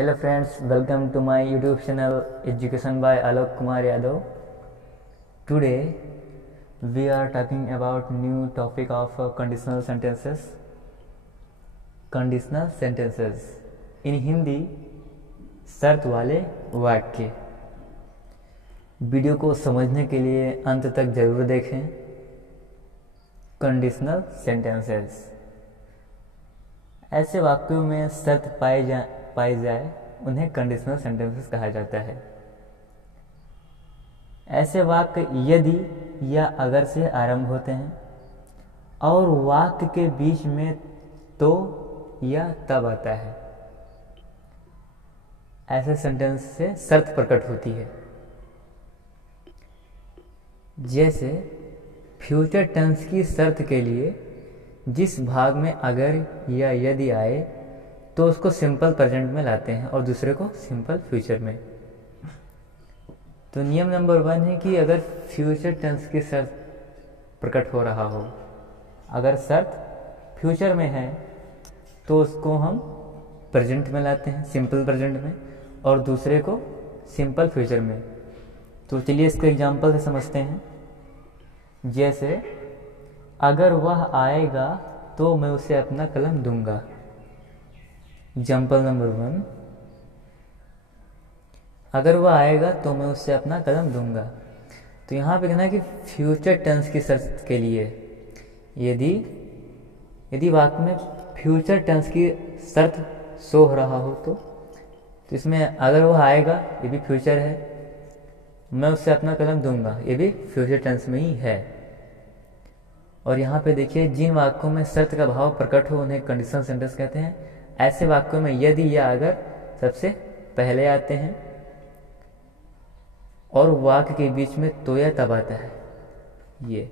Hello friends, welcome to my YouTube channel Education by Alok Kumar Yadav. Today we are talking about new topic of conditional sentences. Conditional sentences in Hindi शर्त वाले वाक्य। Video को समझने के लिए अंत तक जरूर देखें। कंडीशनल सेंटेंसेस ऐसे वाक्यों में शर्त पाई जाए उन्हें कंडीशनल सेंटेंसेस कहा जाता है। ऐसे वाक्य यदि या अगर से आरंभ होते हैं और वाक्य के बीच में तो या तब आता है। ऐसे सेंटेंस से शर्त प्रकट होती है। जैसे फ्यूचर टेंस की शर्त के लिए जिस भाग में अगर या यदि आए तो उसको सिंपल प्रेजेंट में लाते हैं और दूसरे को सिंपल फ्यूचर में। तो नियम नंबर 1 है कि अगर फ्यूचर टेंस की शर्त प्रकट हो रहा हो, अगर शर्त फ्यूचर में है तो उसको हम प्रेजेंट में लाते हैं, सिंपल प्रेजेंट में, और दूसरे को सिंपल फ्यूचर में। तो चलिए इसके एग्जांपल से समझते हैं। जैसे अगर वह आएगा तो मैं उसे अपना कलम दूंगा। एग्जाम्पल नंबर 1, अगर वह आएगा तो मैं उससे अपना कलम दूंगा। तो यहाँ पे कहना है कि फ्यूचर टेंस की शर्त के लिए यदि वाक्य में फ्यूचर टेंस की शर्त शो हो रहा हो तो इसमें अगर वह आएगा ये भी फ्यूचर है, मैं उससे अपना कलम दूंगा ये भी फ्यूचर टेंस में ही है। और यहाँ पे देखिए जिन वाक्यों में शर्त का भाव प्रकट हो उन्हें कंडीशनल सेंटेंस कहते हैं। ऐसे वाक्यों में यदि या अगर सबसे पहले आते हैं और वाक्य के बीच में तो या तब आता है। ये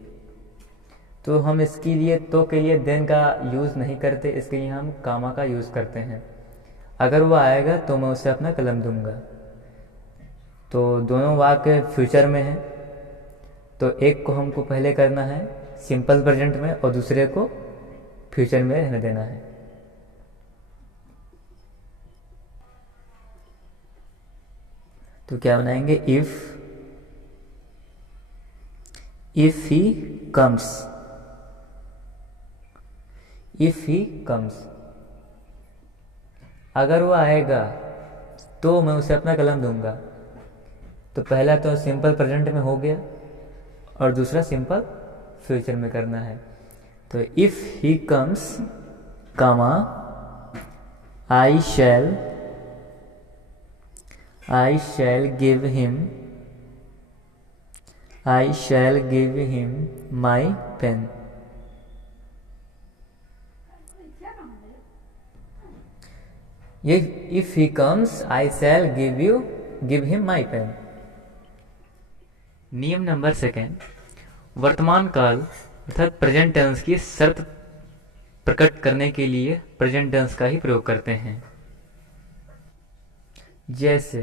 तो हम इसके लिए तो के लिए देन का यूज नहीं करते, इसके लिए हम कामा का यूज करते हैं। अगर वो आएगा तो मैं उसे अपना कलम दूंगा। तो दोनों वाक्य फ्यूचर में है तो एक को हमको पहले करना है सिंपल प्रेजेंट में और दूसरे को फ्यूचर में रहने देना है। तो क्या बनाएंगे? इफ ही कम्स, अगर वो आएगा तो मैं उसे अपना कलम दूंगा। तो पहला तो सिंपल प्रेजेंट में हो गया और दूसरा सिंपल फ्यूचर में करना है। तो if he comes comma I shall give him my pen। If he comes, I shall give him my pen। नियम नंबर 2, वर्तमान काल अर्थात प्रेजेंट टेंस की शर्त प्रकट करने के लिए प्रेजेंट टेंस का ही प्रयोग करते हैं। जैसे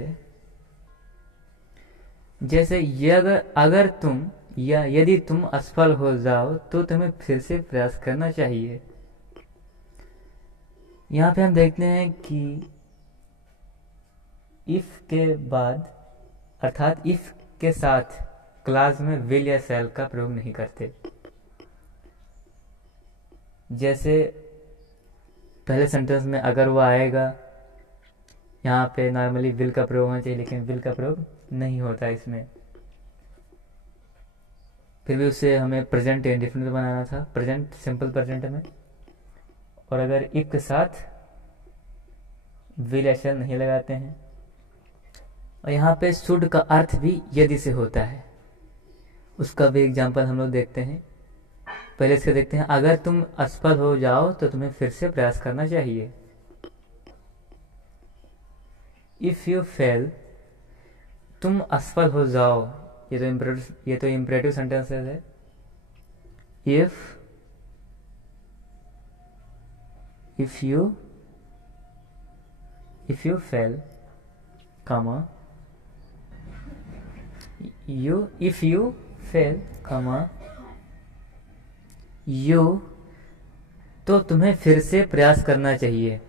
अगर तुम या यदि तुम असफल हो जाओ तो तुम्हें फिर से प्रयास करना चाहिए। यहाँ पे हम देखते हैं कि इफ के बाद अर्थात इफ के साथ क्लास में विल या शैल का प्रयोग नहीं करते। जैसे पहले सेंटेंस में अगर वो आएगा, यहाँ पे नॉर्मली विल का प्रयोग होना चाहिए लेकिन विल का प्रयोग नहीं होता इसमें। फिर भी उसे हमें प्रेजेंट इंडेफिनिट बनाना था, प्रेजेंट सिंपल प्रेजेंट में। और अगर इफ के साथ विल या शैल नहीं लगाते हैं। और यहाँ पे शुड का अर्थ भी यदि से होता है, उसका भी एग्जाम्पल हम लोग देखते हैं। पहले इसके देखते हैं, अगर तुम असफल हो जाओ तो तुम्हें फिर से प्रयास करना चाहिए। इफ यू फेल, तुम असफल हो जाओ, ये तो इम्परेटिव सेंटेंसेस है। If you fail comma if you fail comma you, तो तुम्हें फिर से प्रयास करना चाहिए।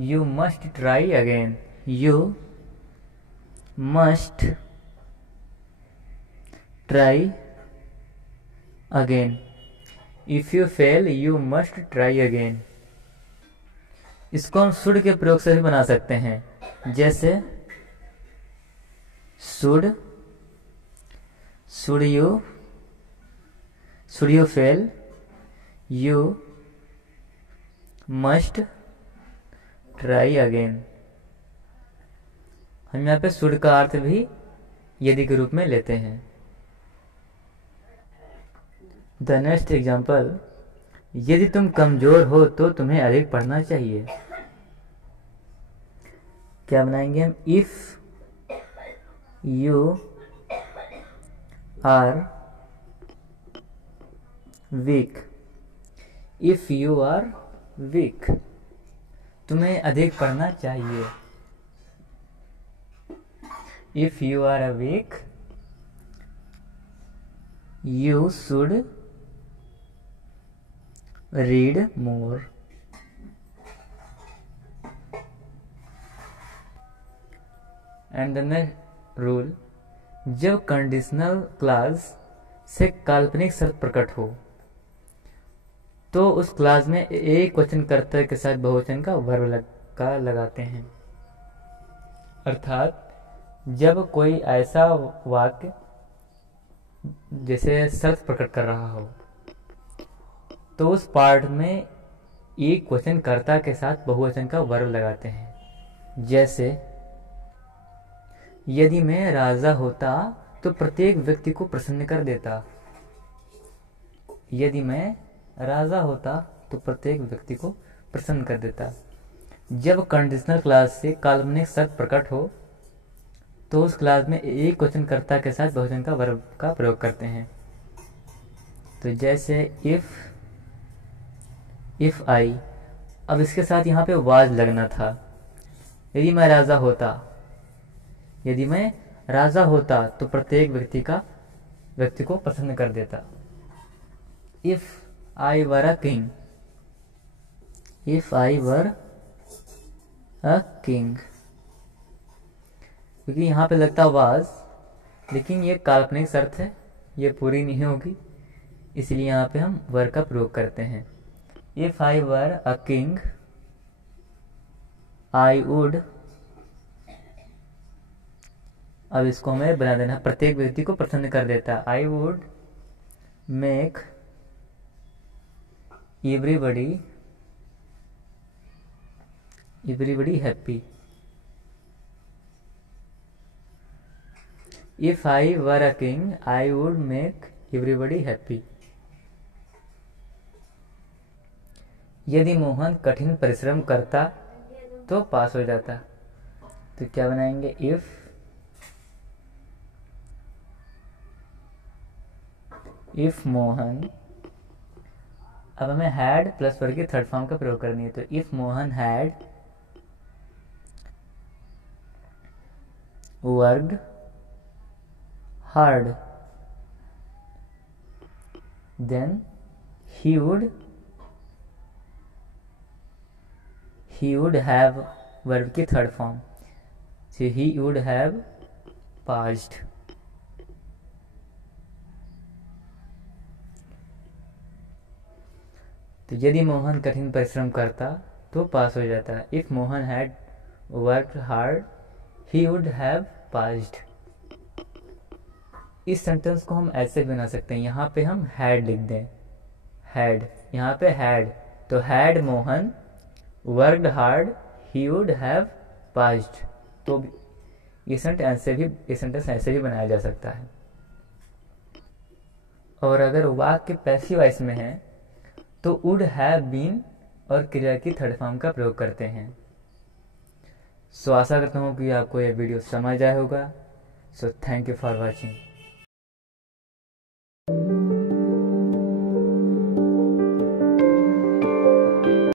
You must try again, you must try again. If you fail you must try again. इसको हम शुड के प्रयोग से भी बना सकते हैं, जैसे should you fail you must try again. हम यहाँ पे शुड का अर्थ भी यदि के रूप में लेते हैं। द नेक्स्ट एग्जाम्पल, यदि तुम कमजोर हो तो तुम्हें अधिक पढ़ना चाहिए। क्या बनाएंगे हम? If you are weak. If you are weak, तुम्हें अधिक पढ़ना चाहिए। If you are a weak you should read more। And the next rule, जब कंडीशनल क्लास से काल्पनिक शर्त प्रकट हो तो उस क्लास में एक वचन कर्ता के साथ बहुवचन का वर्ब का लगाते हैं। अर्थात जब कोई ऐसा वाक्य जैसे शर्त प्रकट कर रहा हो तो उस पार्ट में एक वचन कर्ता के साथ बहुवचन का वर्ब लगाते हैं। जैसे यदि मैं राजा होता तो प्रत्येक व्यक्ति को प्रसन्न कर देता। यदि मैं राजा होता तो प्रत्येक व्यक्ति को प्रसन्न कर देता। जब कंडीशनल क्लास से काल्पनिक शर्त प्रकट हो तो उस क्लास में एक वचन कर्ता के साथ बहुवचन का वर्ब का प्रयोग करते हैं। तो जैसे इफ आई, अब इसके साथ यहाँ पे वाज लगना था। यदि मैं राजा होता तो प्रत्येक व्यक्ति को प्रसन्न कर देता। If I were a king, if I were a king, क्योंकि यहाँ पे लगता वाज, लेकिन ये काल्पनिक शर्त है, ये पूरी नहीं होगी, इसलिए यहाँ पे हम वर का प्रयोग करते हैं। If I were a king I would, अब इसको हमें बना देना, प्रत्येक व्यक्ति को प्रसन्न कर देता। I would make everybody happy. If I were a king I would make everybody happy. यदि मोहन कठिन परिश्रम करता तो पास हो जाता। तो क्या बनाएंगे? इफ मोहन, अब हमें हैड प्लस वर्ग की थर्ड फॉर्म का प्रयोग करनी है। तो if Mohan had worked hard then he would have verb की third form, so he would have passed। तो यदि मोहन कठिन परिश्रम करता तो पास हो जाता। If Mohan had worked hard he would have passed. इस सेंटेंस को हम ऐसे बना सकते हैं, यहाँ पे हम हैड लिख दें, हैड, यहाँ पे हैड, तो had Mohan worked hard he would have passed. तो ये सेंटेंस ऐसे भी बनाया जा सकता है। और अगर वाक्य पैसिव वॉइस में है तो वुड हैव बीन और क्रिया की थर्ड फॉर्म का प्रयोग करते हैं। सो आशा करता हूँ कि आपको यह वीडियो समझ आया होगा। So thank you for watching.